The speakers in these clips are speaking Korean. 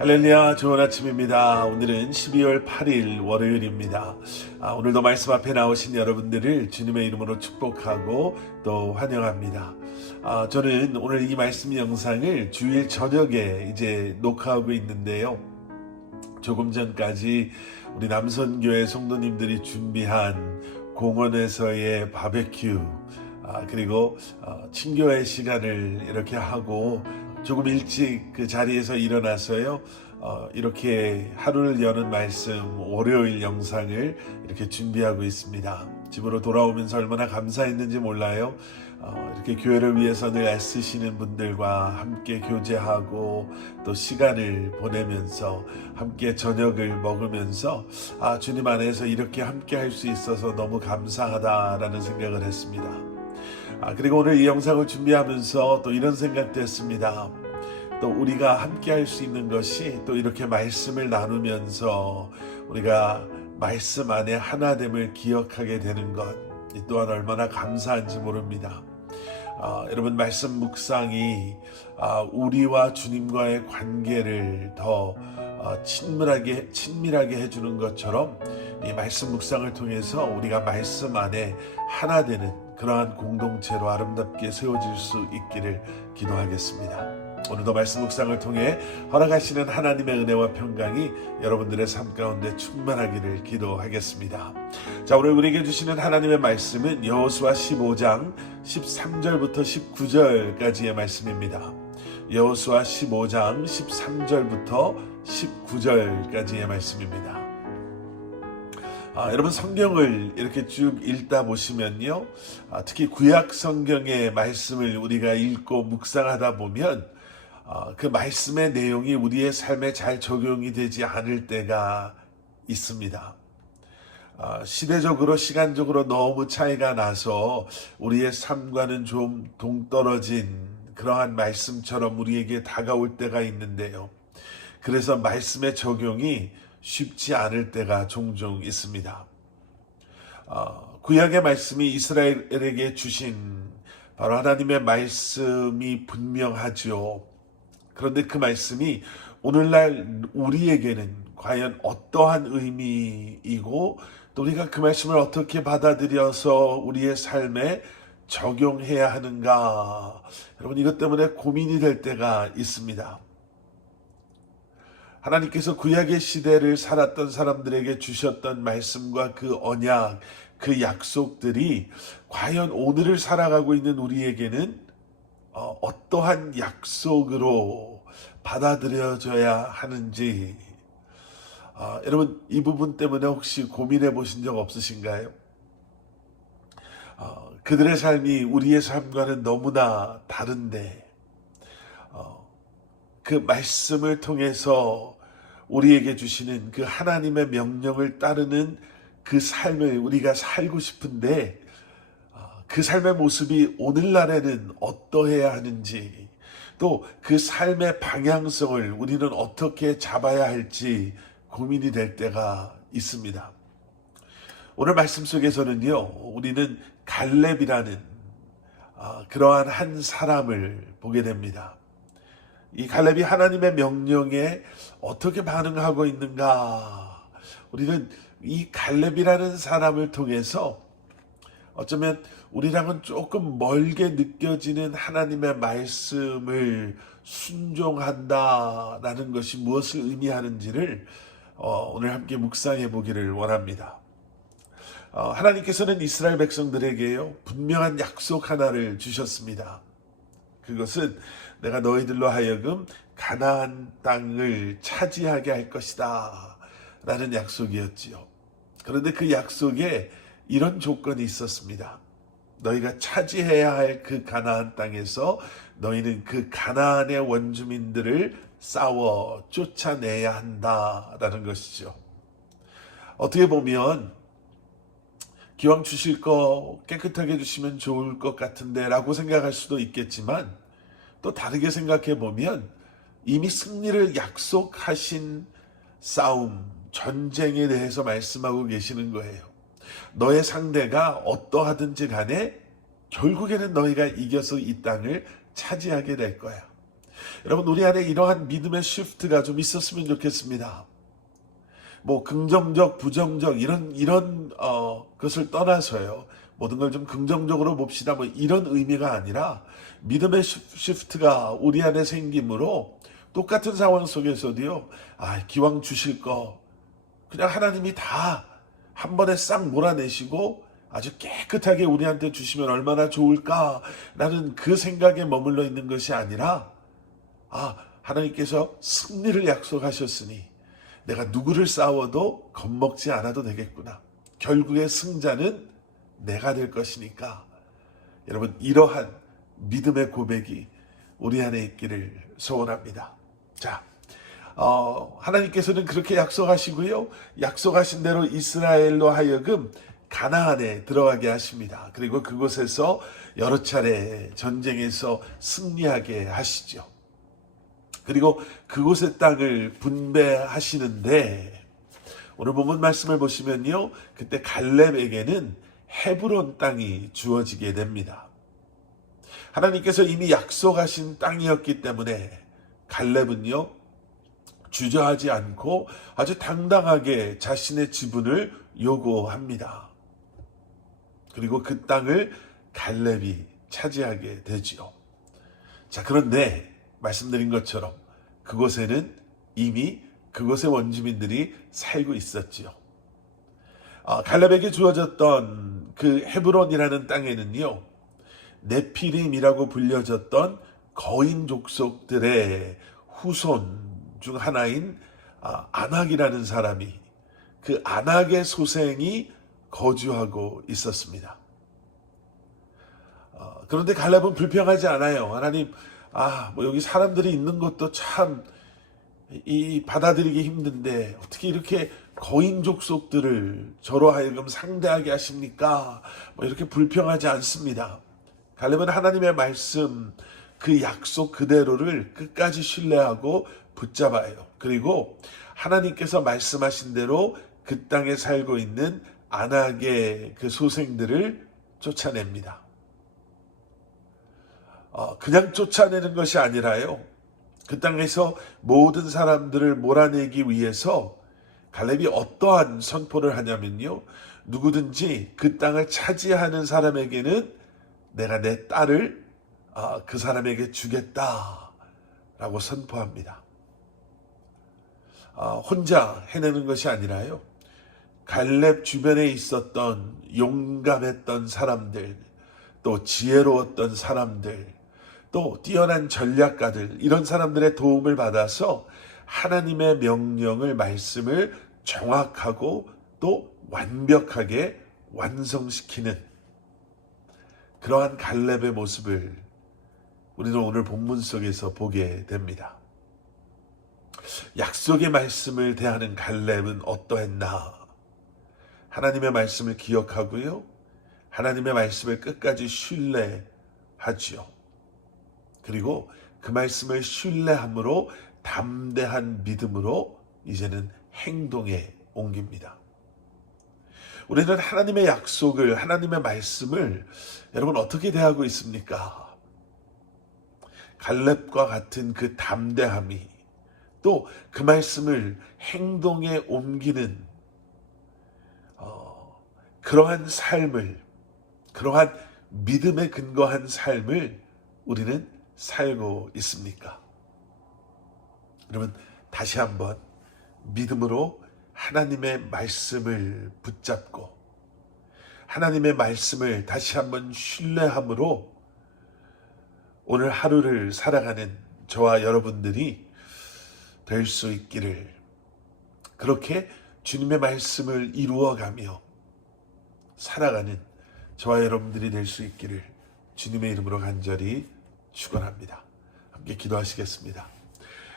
할렐루야, 좋은 아침입니다. 오늘은 12월 8일 월요일입니다. 오늘도 말씀 앞에 나오신 여러분들을 주님의 이름으로 축복하고 또 환영합니다. 저는 오늘 이 말씀 영상을 주일 저녁에 이제 녹화하고 있는데요. 조금 전까지 우리 남선교회 성도님들이 준비한 공원에서의 바베큐, 그리고 친교회 시간을 이렇게 하고 조금 일찍 그 자리에서 일어나서요, 이렇게 하루를 여는 말씀 월요일 영상을 이렇게 준비하고 있습니다. 집으로 돌아오면서 얼마나 감사했는지 몰라요. 이렇게 교회를 위해서 늘 애쓰시는 분들과 함께 교제하고 또 시간을 보내면서 함께 저녁을 먹으면서 주님 안에서 이렇게 함께 할 수 있어서 너무 감사하다라는 생각을 했습니다. 그리고 오늘 이 영상을 준비하면서 또 이런 생각도 했습니다. 또 우리가 함께 할 수 있는 것이 또 이렇게 말씀을 나누면서 우리가 말씀 안에 하나됨을 기억하게 되는 것, 이 또한 얼마나 감사한지 모릅니다. 여러분, 말씀 묵상이 우리와 주님과의 관계를 더 친밀하게 해주는 것처럼 이 말씀 묵상을 통해서 우리가 말씀 안에 하나 되는 그러한 공동체로 아름답게 세워질 수 있기를 기도하겠습니다. 오늘도 말씀 묵상을 통해 허락하시는 하나님의 은혜와 평강이 여러분들의 삶 가운데 충만하기를 기도하겠습니다. 자, 오늘 우리에게 주시는 하나님의 말씀은 여호수아 15장 13절부터 19절까지의 말씀입니다. 여호수아 15장 13절부터 19절까지의 말씀입니다. 여러분, 성경을 이렇게 쭉 읽다 보시면요, 특히 구약 성경의 말씀을 우리가 읽고 묵상하다 보면 그 말씀의 내용이 우리의 삶에 잘 적용이 되지 않을 때가 있습니다. 시대적으로 시간적으로 너무 차이가 나서 우리의 삶과는 좀 동떨어진 그러한 말씀처럼 우리에게 다가올 때가 있는데요. 그래서 말씀의 적용이 쉽지 않을 때가 종종 있습니다. 구약의 말씀이 이스라엘에게 주신 바로 하나님의 말씀이 분명하죠. 그런데 그 말씀이 오늘날 우리에게는 과연 어떠한 의미이고 또 우리가 그 말씀을 어떻게 받아들여서 우리의 삶에 적용해야 하는가, 여러분, 이것 때문에 고민이 될 때가 있습니다. 하나님께서 구약의 시대를 살았던 사람들에게 주셨던 말씀과 그 언약, 그 약속들이 과연 오늘을 살아가고 있는 우리에게는 어떠한 약속으로 받아들여져야 하는지, 여러분, 이 부분 때문에 혹시 고민해 보신 적 없으신가요? 그들의 삶이 우리의 삶과는 너무나 다른데 그 말씀을 통해서 우리에게 주시는 그 하나님의 명령을 따르는 그 삶을 우리가 살고 싶은데 그 삶의 모습이 오늘날에는 어떠해야 하는지, 또 그 삶의 방향성을 우리는 어떻게 잡아야 할지 고민이 될 때가 있습니다. 오늘 말씀 속에서는요, 우리는 갈렙이라는 그러한 한 사람을 보게 됩니다. 이 갈렙이 하나님의 명령에 어떻게 반응하고 있는가, 우리는 이 갈렙이라는 사람을 통해서 어쩌면 우리랑은 조금 멀게 느껴지는 하나님의 말씀을 순종한다라는 것이 무엇을 의미하는지를 오늘 함께 묵상해 보기를 원합니다. 하나님께서는 이스라엘 백성들에게요, 분명한 약속 하나를 주셨습니다. 그것은 내가 너희들로 하여금 가나안 땅을 차지하게 할 것이다 라는 약속이었지요. 그런데 그 약속에 이런 조건이 있었습니다. 너희가 차지해야 할 그 가나안 땅에서 너희는 그 가나안의 원주민들을 싸워 쫓아내야 한다라는 것이죠. 어떻게 보면 기왕 주실 거 깨끗하게 주시면 좋을 것 같은데 라고 생각할 수도 있겠지만, 또 다르게 생각해 보면 이미 승리를 약속하신 싸움, 전쟁에 대해서 말씀하고 계시는 거예요. 너의 상대가 어떠하든지 간에 결국에는 너희가 이겨서 이 땅을 차지하게 될 거야. 여러분, 우리 안에 이러한 믿음의 시프트가 좀 있었으면 좋겠습니다. 뭐 긍정적, 부정적 이런 것을 떠나서요. 모든 걸 좀 긍정적으로 봅시다. 뭐 이런 의미가 아니라 믿음의 시프트가 우리 안에 생김으로 똑같은 상황 속에서도요. 기왕 주실 거 그냥 하나님이 다 한 번에 싹 몰아내시고 아주 깨끗하게 우리한테 주시면 얼마나 좋을까라는 그 생각에 머물러 있는 것이 아니라 하나님께서 승리를 약속하셨으니 내가 누구를 싸워도 겁먹지 않아도 되겠구나. 결국의 승자는 내가 될 것이니까. 여러분, 이러한 믿음의 고백이 우리 안에 있기를 소원합니다. 자, 하나님께서는 그렇게 약속하시고요. 약속하신 대로 이스라엘로 하여금 가나안에 들어가게 하십니다. 그리고 그곳에서 여러 차례 전쟁에서 승리하게 하시죠. 그리고 그곳의 땅을 분배하시는데 오늘 본문 말씀을 보시면요. 그때 갈렙에게는 헤브론 땅이 주어지게 됩니다. 하나님께서 이미 약속하신 땅이었기 때문에 갈렙은요. 주저하지 않고 아주 당당하게 자신의 지분을 요구합니다. 그리고 그 땅을 갈렙이 차지하게 되지요. 자, 그런데 말씀드린 것처럼 그곳에는 이미 그곳의 원주민들이 살고 있었지요. 갈렙에게 주어졌던 그 헤브론이라는 땅에는요. 네피림이라고 불려졌던 거인 족속들의 후손 중 하나인 아낙이라는 사람이 그 아낙의 소생이 거주하고 있었습니다. 그런데 갈렙은 불평하지 않아요. 하나님, 뭐 여기 사람들이 있는 것도 참 받아들이기 힘든데 어떻게 이렇게 거인 족속들을 저로 하여금 상대하게 하십니까? 이렇게 불평하지 않습니다. 갈렙은 하나님의 말씀, 그 약속 그대로를 끝까지 신뢰하고 붙잡아요. 그리고 하나님께서 말씀하신 대로 그 땅에 살고 있는 아낙의 그 소생들을 쫓아냅니다. 그냥 쫓아내는 것이 아니라요. 그 땅에서 모든 사람들을 몰아내기 위해서 갈렙이 어떠한 선포를 하냐면요. 누구든지 그 땅을 차지하는 사람에게는 내가 내 딸을 그 사람에게 주겠다라고 선포합니다. 혼자 해내는 것이 아니라요. 갈렙 주변에 있었던 용감했던 사람들, 또 지혜로웠던 사람들, 또 뛰어난 전략가들, 이런 사람들의 도움을 받아서 하나님의 명령을, 말씀을 정확하고 또 완벽하게 완성시키는 그러한 갈렙의 모습을 우리는 오늘 본문 속에서 보게 됩니다. 약속의 말씀을 대하는 갈렙은 어떠했나? 하나님의 말씀을 기억하고요. 하나님의 말씀을 끝까지 신뢰하지요. 그리고 그 말씀을 신뢰함으로 담대한 믿음으로 이제는 행동에 옮깁니다. 우리는 하나님의 약속을, 하나님의 말씀을 여러분 어떻게 대하고 있습니까? 갈렙과 같은 그 담대함이 또 그 말씀을 행동에 옮기는 그러한 삶을, 그러한 믿음에 근거한 삶을 우리는 살고 있습니까? 여러분, 다시 한번 믿음으로 하나님의 말씀을 붙잡고 하나님의 말씀을 다시 한번 신뢰함으로 오늘 하루를 살아가는 저와 여러분들이 될 수 있기를, 그렇게 주님의 말씀을 이루어가며 살아가는 저와 여러분들이 될 수 있기를 주님의 이름으로 간절히 축원합니다. 함께 기도하시겠습니다.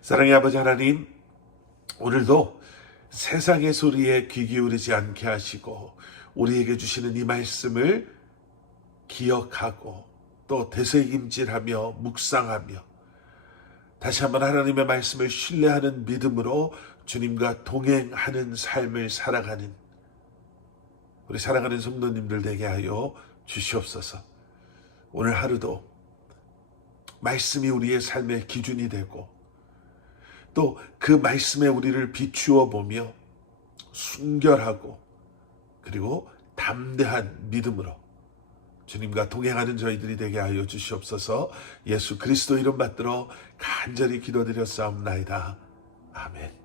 사랑의 아버지 하나님, 오늘도 세상의 소리에 귀 기울이지 않게 하시고 우리에게 주시는 이 말씀을 기억하고 또 되새김질하며 묵상하며 다시 한번 하나님의 말씀을 신뢰하는 믿음으로 주님과 동행하는 삶을 살아가는 우리 사랑하는 성도님들 되게 하여 주시옵소서. 오늘 하루도 말씀이 우리의 삶의 기준이 되고 또 그 말씀에 우리를 비추어 보며 순결하고 그리고 담대한 믿음으로 주님과 동행하는 저희들이 되게 하여 주시옵소서. 예수 그리스도 이름 받들어 간절히 기도드렸사옵나이다. 아멘.